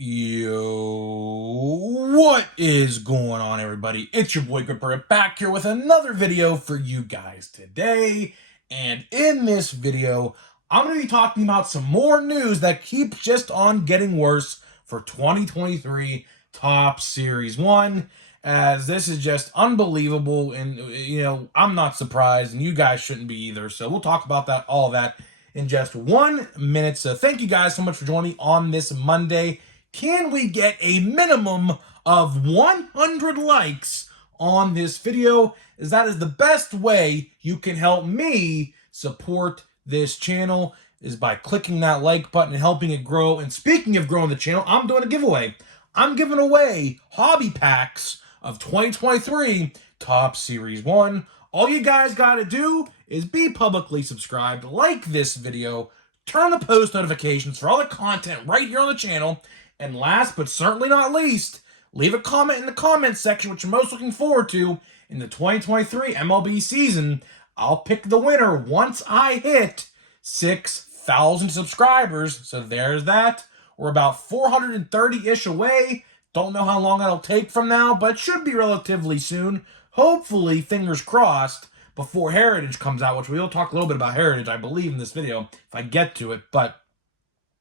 Yo, what is going on, everybody? It's your boy Gripper back here with another video for you guys today. And in this video, I'm going to be talking about some more news that keeps just on getting worse for 2023 Topps Series 1, as this is just unbelievable. And, I'm not surprised, and you guys shouldn't be either. So we'll talk about all that in just 1 minute. So thank you guys so much for joining me on this Monday. Can we get a minimum of 100 likes on this video, as that is the best way you can help me support this channel, is by clicking that like button and helping it grow. And speaking of growing the channel, I'm doing a giveaway. I'm giving away hobby packs of 2023 Topps Series 1. All you guys got to do is be publicly subscribed, like this video, turn on the post notifications for all the content right here on the channel, and last but certainly not least, leave a comment in the comments section what you're most looking forward to in the 2023 MLB season. I'll pick the winner once I hit 6,000 subscribers. So there's that. We're about 430-ish away. Don't know how long that'll take from now, but it should be relatively soon. Hopefully, fingers crossed, before Heritage comes out, which we'll talk a little bit about Heritage, I believe, in this video, if I get to it. But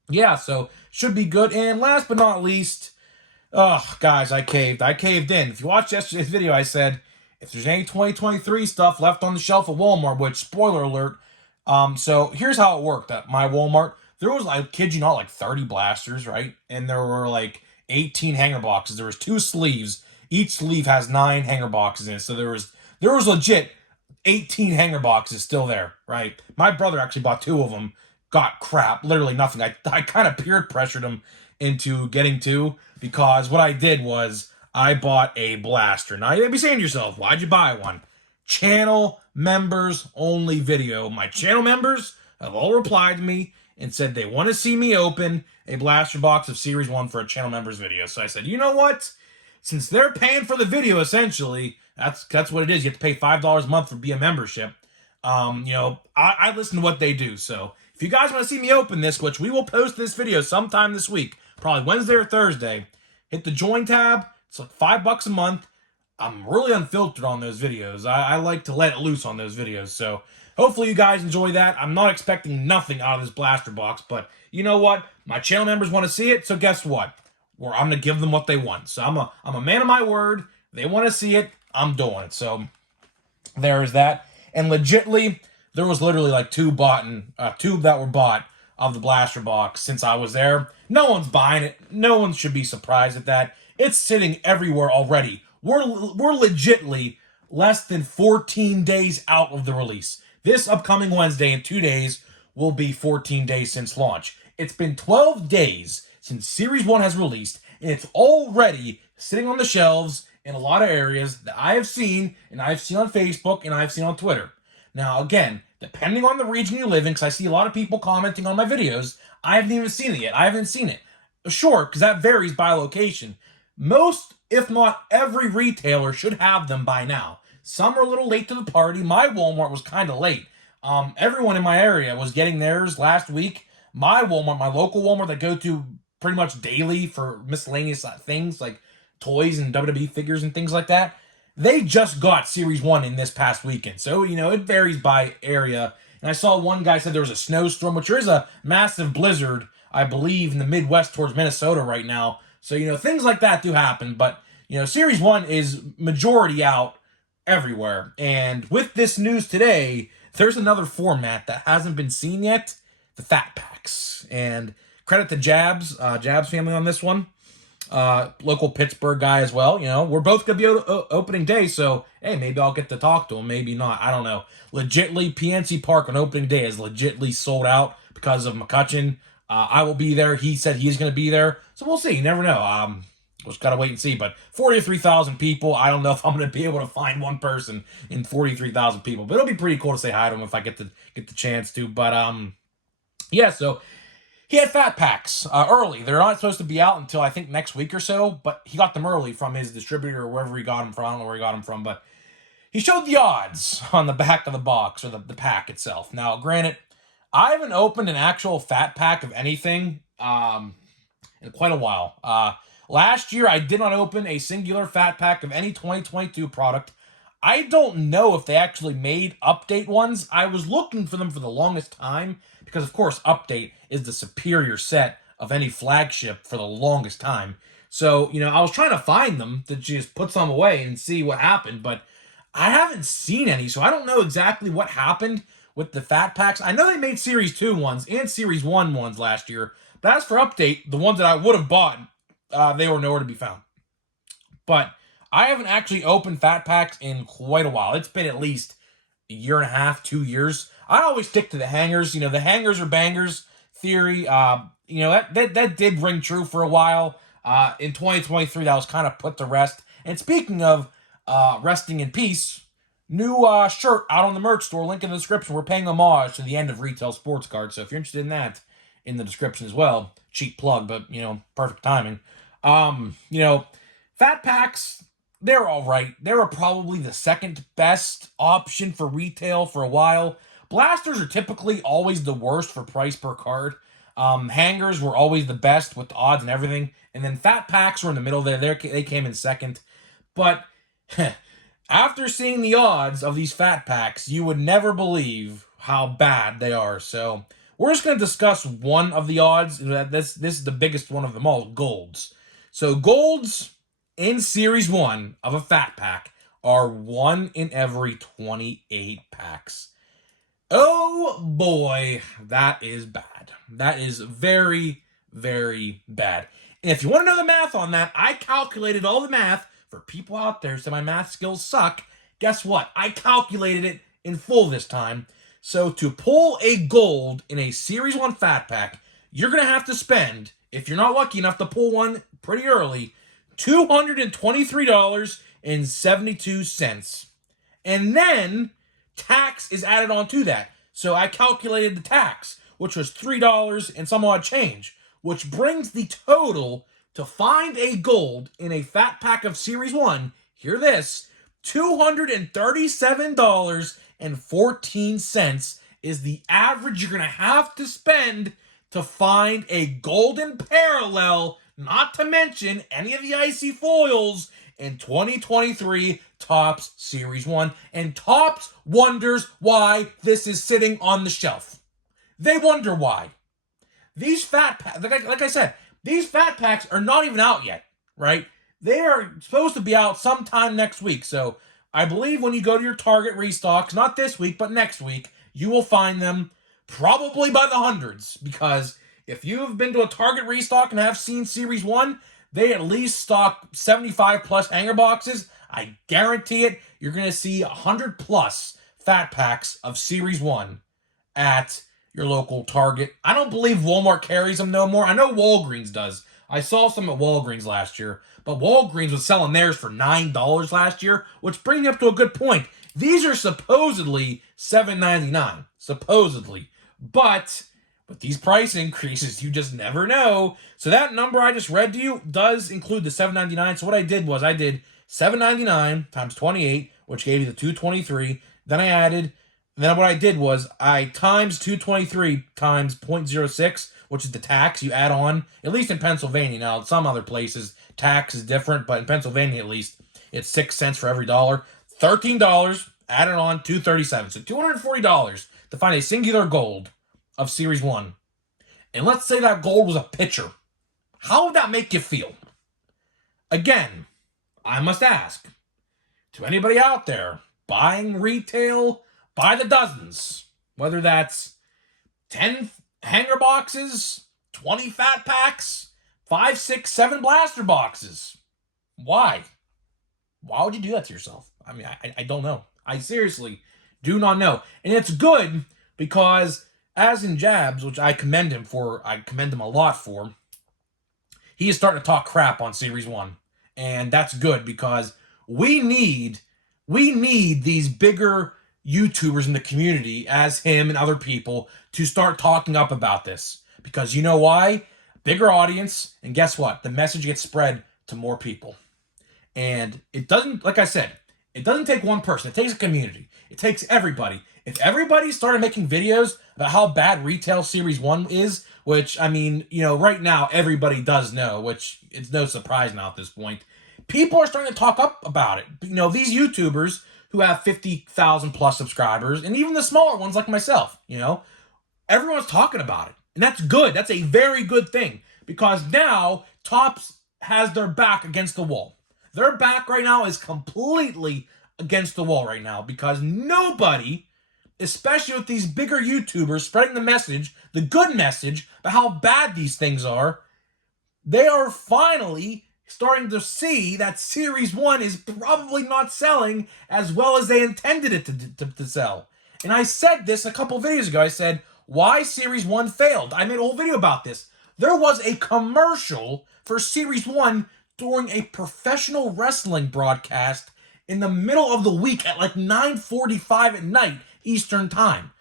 yeah, so should be good. And last but not least, guys, I caved in. If you watched yesterday's video, I said if there's any 2023 stuff left on the shelf at Walmart, which, spoiler alert, so here's how it worked at my Walmart. There was, I kid you not, like 30 blasters, right? And there were like 18 hanger boxes. There was 2 sleeves. Each sleeve has 9 hanger boxes in it. So there was legit 18 hanger boxes still there, right? My brother actually bought 2 of them. Got crap, literally nothing. I kind of peer pressured him into getting 2, because what I did was I bought a blaster. Now you may be saying to yourself, why'd you buy one? Channel members only video. My channel members have all replied to me and said they want to see me open a blaster box of Series 1 for a channel members video. So I said, you know what? Since they're paying for the video, essentially, that's what it is. You have to pay $5 a month for be a membership. I listen to what they do. So if you guys want to see me open this, which we will post this video sometime this week, probably Wednesday or Thursday, hit the join tab. It's like $5 a month. I'm really unfiltered on those videos. I like to let it loose on those videos. So hopefully you guys enjoy that. I'm not expecting nothing out of this blaster box, but you know what? My channel members want to see it, so guess what? I'm going to give them what they want. So I'm a man of my word. They want to see it. I'm doing it. So there's that. And legitly, there was literally like 2 that were bought of the blaster box since I was there. No one's buying it. No one should be surprised at that. It's sitting everywhere already. We're legitly less than 14 days out of the release. This upcoming Wednesday, in 2 days, will be 14 days since launch. It's been 12 days since Series 1 has released, and it's already sitting on the shelves in a lot of areas that I have seen, and I've seen on Facebook, and I've seen on Twitter. Now, again, depending on the region you live in, because I see a lot of people commenting on my videos, I haven't even seen it yet. I haven't seen it. Sure, because that varies by location. Most, if not every retailer should have them by now. Some are a little late to the party. My Walmart was kind of late. Everyone in my area was getting theirs last week. My Walmart, my local Walmart that I go to pretty much daily for miscellaneous things like toys and WWE figures and things like that, they just got Series 1 in this past weekend. So, it varies by area. And I saw one guy said there was a snowstorm, which there is a massive blizzard, I believe, in the Midwest towards Minnesota right now. So, things like that do happen. But, Series 1 is majority out everywhere. And with this news today, there's another format that hasn't been seen yet, the Fat Packs. And credit to Jabs family on this one. Local Pittsburgh guy as well. We're both gonna be opening day, so hey, maybe I'll get to talk to him, maybe not, I don't know. Legitly, PNC Park on opening day is legitly sold out because of McCutcheon. I will be there. He said he's gonna be there, so we'll see. You never know. Just gotta wait and see. But 43,000 people, I don't know if I'm gonna be able to find one person in 43,000 people, but it'll be pretty cool to say hi to him if I get the chance to. But yeah, so he had Fat Packs early. They're not supposed to be out until I think next week or so, but he got them early from his distributor or wherever he got them from. I don't know where he got them from, but he showed the odds on the back of the box, or the pack itself. Now, granted, I haven't opened an actual Fat Pack of anything in quite a while. Last year, I did not open a singular fat pack of any 2022 product. I don't know if they actually made update ones. I was looking for them for the longest time because, of course, update is the superior set of any flagship for the longest time. So, I was trying to find them to just put some away and see what happened, but I haven't seen any, so I don't know exactly what happened with the fat packs. I know they made Series 2 ones and Series 1 ones last year, but as for update, the ones that I would have bought, they were nowhere to be found. But I haven't actually opened fat packs in quite a while. It's been at least a year and a half, 2 years. I always stick to the hangers. The hangers are bangers theory. That did ring true for a while. In 2023, that was kind of put to rest. And speaking of resting in peace, new shirt out on the merch store. Link in the description. We're paying homage to the end of retail sports cards. So if you're interested in that, in the description as well. Cheap plug, but perfect timing. Fat packs, they're all right. They were probably the second best option for retail for a while. Blasters are typically always the worst for price per card. Hangers were always the best with the odds and everything. And then fat packs were in the middle there. They came in second. But after seeing the odds of these fat packs, you would never believe how bad they are. So we're just going to discuss one of the odds. This is the biggest one of them all, golds. So golds in Series 1 of a fat pack are 1 in every 28 packs. Oh boy, that is bad. That is very, very bad. And if you want to know the math on that, I calculated all the math for people out there so my math skills suck. Guess what? I calculated it in full this time. So to pull a gold in a Series 1 fat pack, you're going to have to spend, if you're not lucky enough to pull one pretty early, $223.72. And then tax is added on to that. So I calculated the tax, which was $3 and some odd change, which brings the total to find a gold in a fat pack of Series 1, hear this, $237.14 is the average you're going to have to spend to find a golden parallel, not to mention any of the icy foils in 2023 Topps Series 1. And Topps wonders why this is sitting on the shelf. They wonder why. These fat packs, like I said, these fat packs are not even out yet, right? They are supposed to be out sometime next week. So I believe when you go to your Target restocks, not this week, but next week, you will find them probably by the hundreds. Because if you've been to a Target restock and have seen Series 1, they at least stock 75 plus hanger boxes. I guarantee it, you're going to see 100 plus fat packs of Series 1 at your local Target. I don't believe Walmart carries them no more. I know Walgreens does. I saw some at Walgreens last year, but Walgreens was selling theirs for $9 last year, which brings me up to a good point. These are supposedly $7.99, supposedly, but with these price increases, you just never know. So that number I just read to you does include the $7.99. So what I did was I did $7.99 times 28, which gave you the 223. Then what I did was I times 223 times 0.06, which is the tax you add on, at least in Pennsylvania. Now, in some other places, tax is different, but in Pennsylvania, at least, it's 6 cents for every dollar. $13 added on, $237. So $240 to find a singular gold of Series 1. And let's say that gold was a pitcher. How would that make you feel? Again, I must ask, to anybody out there buying retail by the dozens, whether that's 10 hanger boxes, 20 fat packs, 5, 6, 7 blaster boxes. Why? Why would you do that to yourself? I mean, I don't know. I seriously do not know. And it's good because, as in Jabs, which I commend him a lot for, he is starting to talk crap on Series 1. And that's good because we need these bigger YouTubers in the community, as him and other people, to start talking up about this. Because you know why? Bigger audience, and guess what? The message gets spread to more people. And it doesn't, like I said, it doesn't take one person. It takes a community. It takes everybody. If everybody started making videos about how bad retail Series 1 is, which, I mean, right now everybody does know, which it's no surprise now at this point, people are starting to talk up about it. These YouTubers who have 50,000 plus subscribers, and even the smaller ones like myself, everyone's talking about it. And that's good. That's a very good thing, because now Topps has their back against the wall. Their back right now is completely against the wall right now, because nobody, especially with these bigger YouTubers spreading the message, the good message about how bad these things are, they are finally starting to see that Series 1 is probably not selling as well as they intended it to sell. And I said this a couple videos ago. I said, why Series 1 failed. I made a whole video about this. There was a commercial for Series 1 during a professional wrestling broadcast in the middle of the week at like 9:45 at night Eastern time.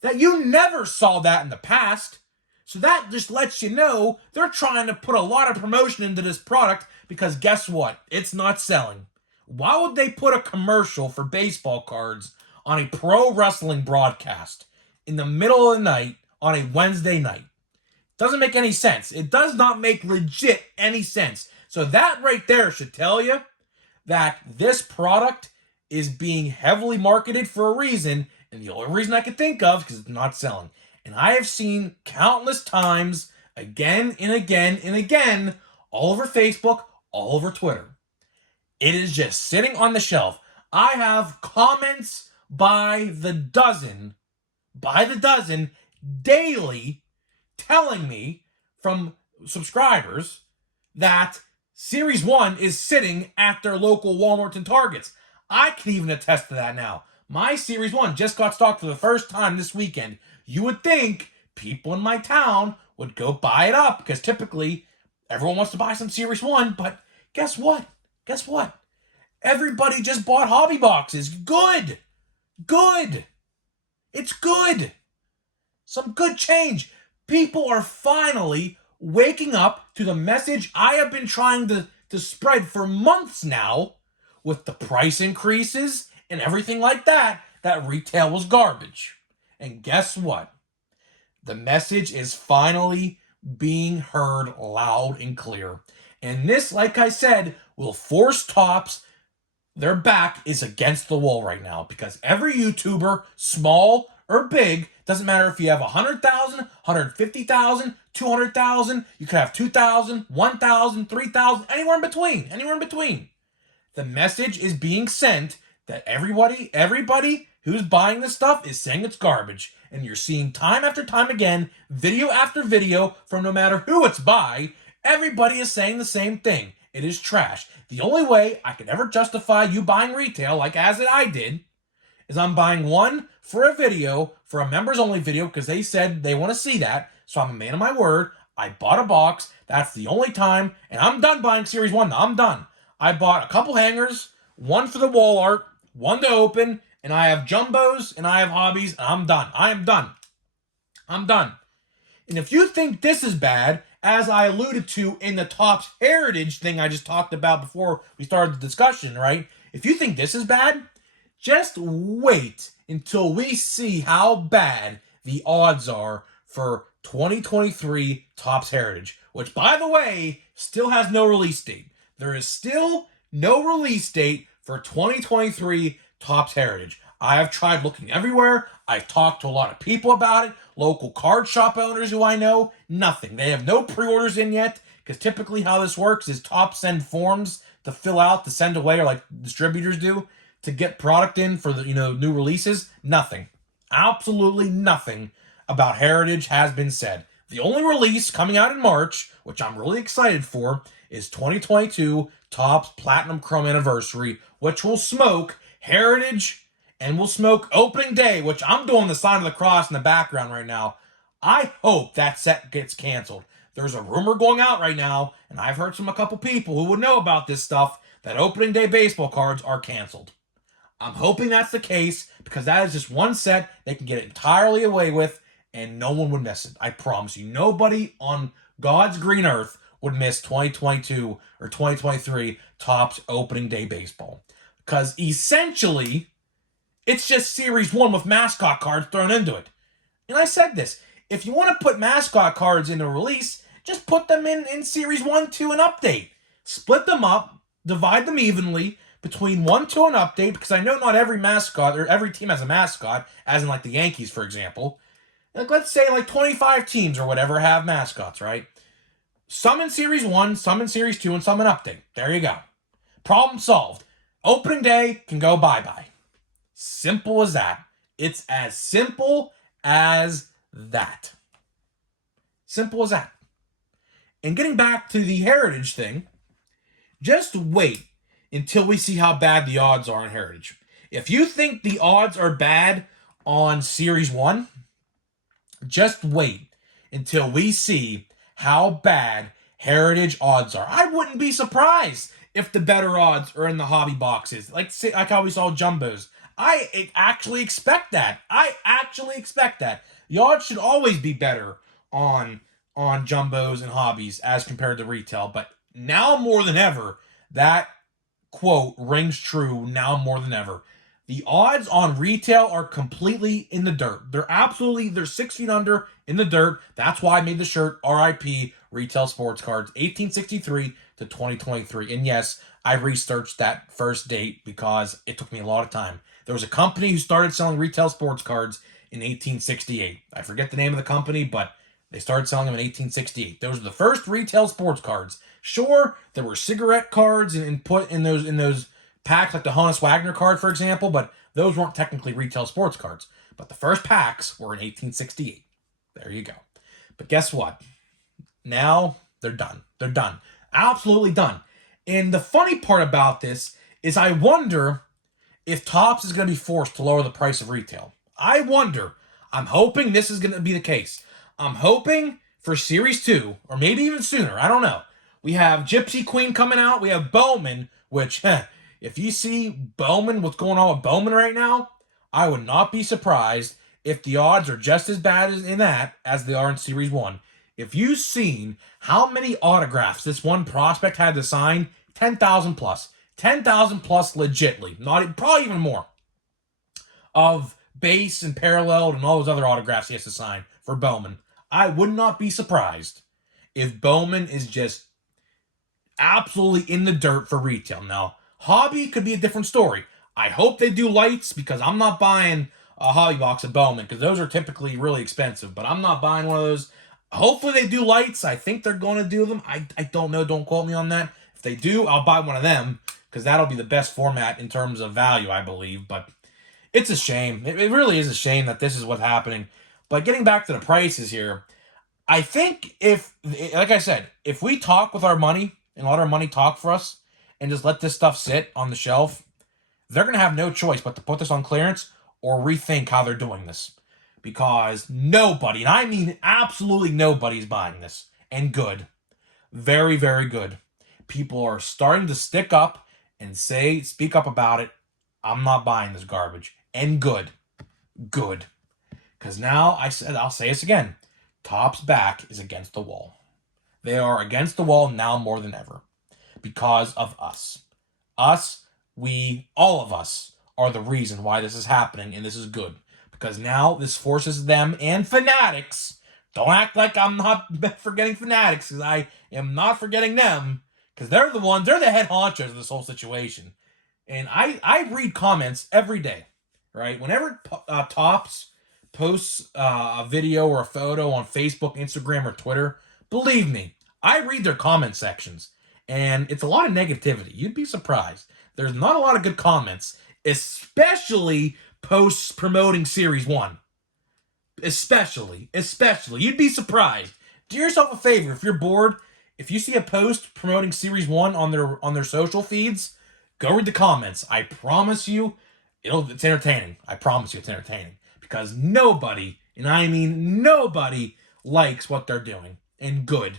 That you never saw that in the past. So that just lets you know they're trying to put a lot of promotion into this product, because guess what? It's not selling. Why would they put a commercial for baseball cards on a pro wrestling broadcast in the middle of the night on a Wednesday night? Doesn't make any sense. It does not make legit any sense. So that right there should tell you that this product is being heavily marketed for a reason, and the only reason I can think of is because it's not selling. And I have seen countless times, again and again and again, all over Facebook, all over Twitter. It is just sitting on the shelf. I have comments by the dozen daily telling me from subscribers that Series 1 is sitting at their local Walmarts and Targets. I can even attest to that now. My Series 1 just got stocked for the first time this weekend. You would think people in my town would go buy it up, because typically everyone wants to buy some Series 1, but guess what? Everybody just bought hobby boxes. Good. It's good. Some good change. People are finally waking up to the message I have been trying to spread for months now, with the price increases and everything like that retail was garbage. And guess what? The message is finally being heard loud and clear. And this, like I said, will force Topps. Their back is against the wall right now, because every YouTuber, small or big, doesn't matter if you have 100,000, 150,000, 200,000, you could have 2,000, 1,000, 3,000, anywhere in between. The message is being sent that everybody who's buying this stuff is saying it's garbage. And you're seeing time after time again, video after video, from no matter who it's by, everybody is saying the same thing. It is trash. The only way I could ever justify you buying retail, like as I did, is I'm buying one for a video, for a members only video, because they said they want to see that. So I'm a man of my word. I bought a box. That's the only time. And I'm done buying Series 1 now. I'm done. I bought a couple hangers, one for the wall art, one to open, and I have jumbos and I have hobbies, and I'm done. I am done. I'm done. And if you think this is bad, as I alluded to in the Topps Heritage thing I just talked about before we started the discussion, right? If you think this is bad, just wait until we see how bad the odds are for 2023 Topps Heritage, which, by the way, still has no release date. There is still no release date for 2023 Topps Heritage. I have tried looking everywhere. I've talked to a lot of people about it, local card shop owners who I know. Nothing. They have no pre-orders in yet, because typically how this works is Topps send forms to fill out, to send away, or like distributors do, to get product in for the new releases. Nothing. Absolutely nothing about Heritage has been said. The only release coming out in March, which I'm really excited for, is 2022 Topps Platinum Chrome Anniversary, which will smoke Heritage and will smoke Opening Day, which I'm doing the sign of the cross in the background right now. I hope that set gets canceled. There's a rumor going out right now, and I've heard from a couple people who would know about this stuff, that Opening Day baseball cards are canceled. I'm hoping that's the case, because that is just one set they can get entirely away with, and no one would miss it. I promise you. Nobody on God's green earth would miss 2022 or 2023 Topps Opening Day baseball. Because essentially, It's just Series 1 with mascot cards thrown into it. And I said this, if you want to put mascot cards in a release, just put them in Series 1, 2, and Update. Split them up, divide them evenly between 1, 2, and Update, because I know not every mascot, or every team has a mascot, as in like the Yankees, for example. Like, let's say like 25 teams or whatever have mascots, right? Some in Series 1, some in Series 2, and some in Update. There you go. Problem solved. Opening day can go bye-bye. Simple as that. It's as simple as that. Simple as that. And getting back to the Heritage thing, just wait until we see how bad the odds are on Heritage. If you think the odds are bad on Series 1, just wait until we see how bad Heritage odds are. I wouldn't be surprised if the better odds are in the hobby boxes, like how we saw Jumbos. I actually expect that. The odds should always be better on Jumbos and hobbies as compared to retail. But now more than ever, that quote rings true now more than ever. The odds on retail are completely in the dirt. They're 6 feet under in the dirt. That's why I made the shirt RIP Retail Sports Cards 1863 to 2023. And yes, I researched that first date because it took me a lot of time. There was a company who started selling retail sports cards in 1868. I forget the name of the company, but they started selling them in 1868. Those were the first retail sports cards. Sure, there were cigarette cards and put in those packs, like the Honus Wagner card, for example, but those weren't technically retail sports cards. But the first packs were in 1868. There you go. But guess what? Now they're done. They're done. Absolutely done. And the funny part about this is I wonder if Topps is going to be forced to lower the price of retail. I wonder. I'm hoping this is going to be the case. I'm hoping for Series 2, or maybe even sooner. I don't know. We have Gypsy Queen coming out. We have Bowman, which, if you see Bowman, what's going on with Bowman right now, I would not be surprised if the odds are just as bad in that as they are in Series 1. If you've seen how many autographs this one prospect had to sign, 10,000 plus. 10,000 plus legitly. Probably even more. Of base and paralleled and all those other autographs he has to sign for Bowman. I would not be surprised if Bowman is just absolutely in the dirt for retail. Now, hobby could be a different story. I hope they do lights, because I'm not buying a hobby box of Bowman, because those are typically really expensive, but I'm not buying one of those. Hopefully they do lights. I think they're going to do them. I don't know. Don't quote me on that. If they do, I'll buy one of them, because that'll be the best format in terms of value, I believe. But it's a shame. It really is a shame that this is what's happening. But getting back to the prices here, I think like I said, if we talk with our money and let our money talk for us and just let this stuff sit on the shelf, they're going to have no choice but to put this on clearance or rethink how they're doing this. Because nobody, and I mean absolutely nobody, is buying this. And good. Very, very good. People are starting to stick up and speak up about it. I'm not buying this garbage. And good. Good. Because now, I'll say this again. Topps back is against the wall. They are against the wall now more than ever. Because of us. All of us are the reason why this is happening, and this is good. Because now this forces them and Fanatics. Don't act like I'm not forgetting Fanatics, because I am not forgetting them. Because they're the head honchos of this whole situation. And I read comments every day, right? Whenever Topps posts a video or a photo on Facebook, Instagram, or Twitter, believe me, I read their comment sections. And it's a lot of negativity. You'd be surprised. There's not a lot of good comments, especially posts promoting Series 1. Especially. You'd be surprised. Do yourself a favor, if you're bored, if you see a post promoting Series 1 on their social feeds, go read the comments. I promise you, it's entertaining. I promise you it's entertaining. Because nobody, and I mean nobody, likes what they're doing. And good.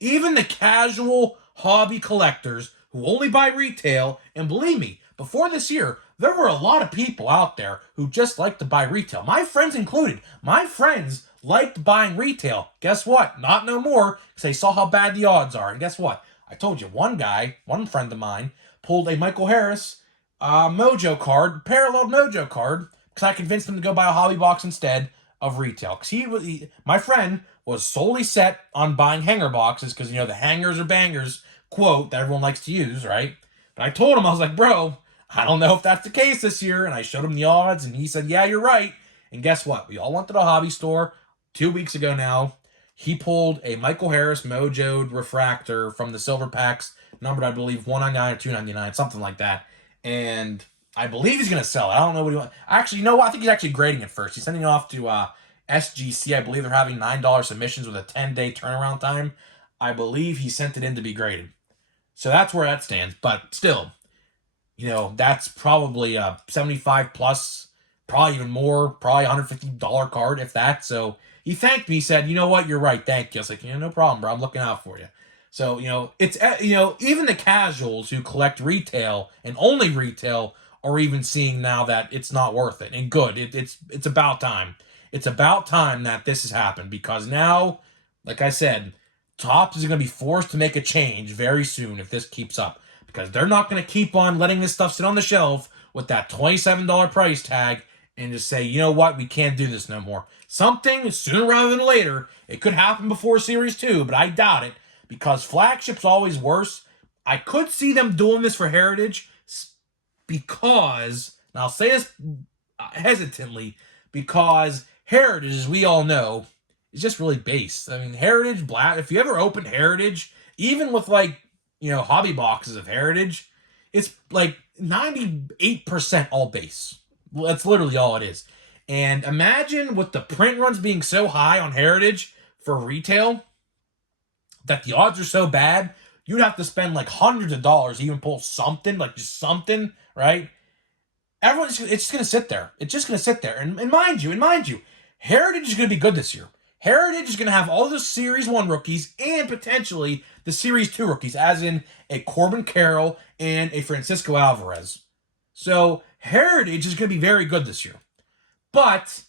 Even the casual hobby collectors who only buy retail, and believe me, before this year, there were a lot of people out there who just like to buy retail. My friends included. My friends liked buying retail. Guess what? Not no more, because they saw how bad the odds are. And guess what? I told you, one friend of mine, pulled a Michael Harris Mojo card, paralleled Mojo card, because I convinced him to go buy a hobby box instead of retail. Because my friend was solely set on buying hanger boxes, because, you know, the hangers are bangers quote that everyone likes to use, right? But I told him, I was like, bro, I don't know if that's the case this year. And I showed him the odds, and he said, yeah, you're right. And guess what? We all went to the hobby store 2 weeks ago now. He pulled a Michael Harris Mojoed refractor from the silver packs, numbered, I believe, 199 or 299, something like that. And I believe he's going to sell it. I don't know what he wants. Actually, you know what? I think he's actually grading it first. He's sending it off to SGC. I believe they're having $9 submissions with a 10-day turnaround time. I believe he sent it in to be graded. So that's where that stands. But still, you know, that's probably a 75 plus, probably even more, probably $150 card, if that. So he thanked me. He said, you know what? You're right. Thank you. I was like, yeah, no problem, bro. I'm looking out for you. So, you know, it's, you know, even the casuals who collect retail and only retail are even seeing now that it's not worth it. And good. It's about time. It's about time that this has happened, because now, like I said, Topps is going to be forced to make a change very soon if this keeps up, because they're not going to keep on letting this stuff sit on the shelf with that $27 price tag and just say, you know what, we can't do this no more. Something sooner rather than later. It could happen before Series 2, but I doubt it, because flagship's always worse. I could see them doing this for Heritage, because, and I'll say this hesitantly, because Heritage, as we all know, is just really base. I mean, Heritage, if you ever opened Heritage, even with, like, you know, hobby boxes of Heritage, it's like 98% all base. That's literally all it is. And imagine with the print runs being so high on Heritage for retail, that the odds are so bad, you'd have to spend like hundreds of dollars to even pull something, like just something, right? It's just going to sit there. It's just going to sit there. And mind you, Heritage is going to be good this year. Heritage is going to have all the Series 1 rookies and potentially the Series 2 rookies, as in a Corbin Carroll and a Francisco Alvarez. So Heritage is going to be very good this year. But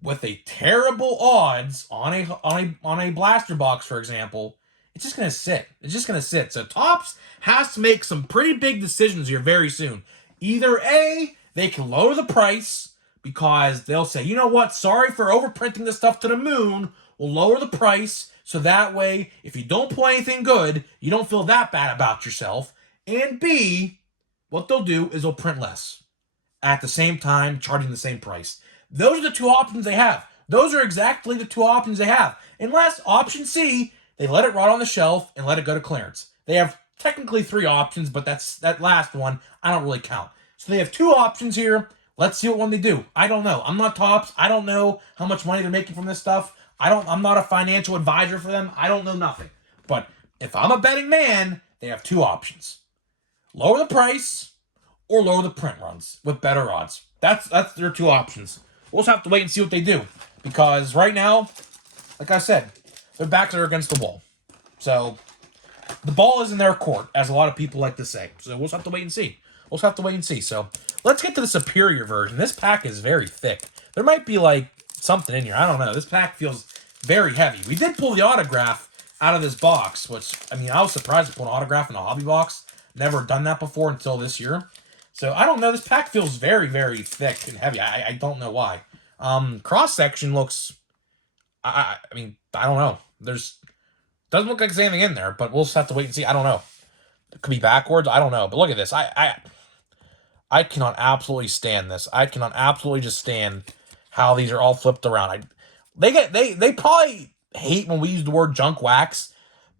with a terrible odds on a blaster box, for example, it's just going to sit. It's just going to sit. So Topps has to make some pretty big decisions here very soon. Either A, they can lower the price, because they'll say, you know what, sorry for overprinting this stuff to the moon. We'll lower the price, so that way, if you don't pull anything good, you don't feel that bad about yourself. And B, what they'll do is they'll print less at the same time, charging the same price. Those are the two options they have. Those are exactly the two options they have. Unless option C, they let it rot on the shelf and let it go to clearance. They have technically three options, but that last one, I don't really count. So they have two options here. Let's see what one they do. I don't know. I'm not Topps. I don't know how much money they're making from this stuff. I'm not a financial advisor for them. I don't know nothing. But if I'm a betting man, they have two options. Lower the price or lower the print runs with better odds. That's their two options. We'll just have to wait and see what they do. Because right now, like I said, their backs are against the wall. So the ball is in their court, as a lot of people like to say. So we'll just have to wait and see. So let's get to the superior version. This pack is very thick. There might be like something in here. I don't know. This pack feels very heavy. We did pull the autograph out of this box, which, I mean, I was surprised to pull an autograph in a hobby box. Never done that before until this year. So I don't know. This pack feels very, very thick and heavy. I don't know why. Cross section looks. I mean, I don't know. Doesn't look like there's anything in there, but we'll just have to wait and see. I don't know. It could be backwards. I don't know. But look at this. I cannot absolutely stand this. I cannot absolutely just stand how these are all flipped around. They probably hate when we use the word junk wax,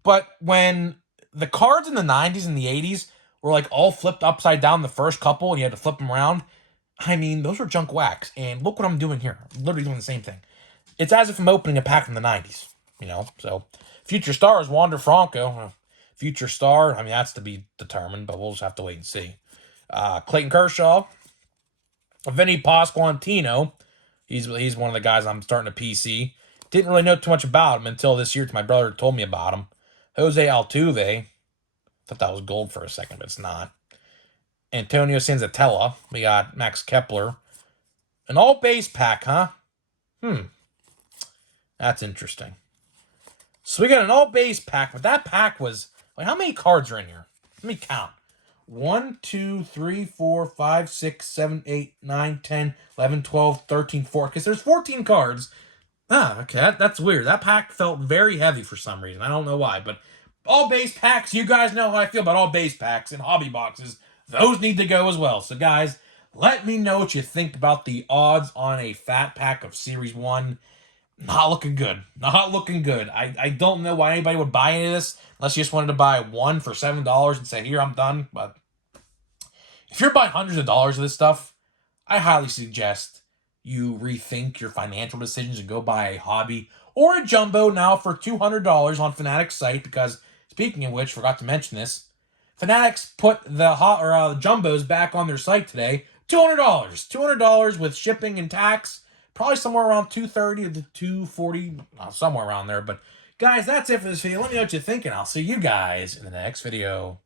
but when the cards in the 90s and the 80s were like all flipped upside down the first couple and you had to flip them around, I mean, those were junk wax. And look what I'm doing here. I'm literally doing the same thing. It's as if I'm opening a pack from the 90s, you know? So, future star is Wander Franco. Future star, I mean, that's to be determined, but we'll just have to wait and see. Clayton Kershaw, Vinny Pasquantino. He's one of the guys I'm starting to PC. Didn't really know too much about him until this year. My brother told me about him. Jose Altuve. Thought that was gold for a second, but it's not. Antonio Sanzatella. We got Max Kepler. An all base pack, huh? That's interesting. So we got an all base pack, but that pack was like, how many cards are in here? Let me count. 1, 2, 3, 4, 5, 6, 7, 8, 9, 10, 11, 12, 13, 14. Because there's 14 cards. Ah, okay, that's weird. That pack felt very heavy for some reason. I don't know why, but all base packs, you guys know how I feel about all base packs and hobby boxes. Those need to go as well. So, guys, let me know what you think about the odds on a fat pack of Series 1. Not looking good. Not looking good. I don't know why anybody would buy any of this unless you just wanted to buy one for $7 and say, here, I'm done. But if you're buying hundreds of dollars of this stuff, I highly suggest you rethink your financial decisions and go buy a hobby or a jumbo now for $200 on Fanatics site. Because speaking of which, forgot to mention this, Fanatics put the jumbos back on their site today. $200 with shipping and tax. Probably somewhere around $230 to $240, somewhere around there. But guys, that's it for this video. Let me know what you think, and I'll see you guys in the next video.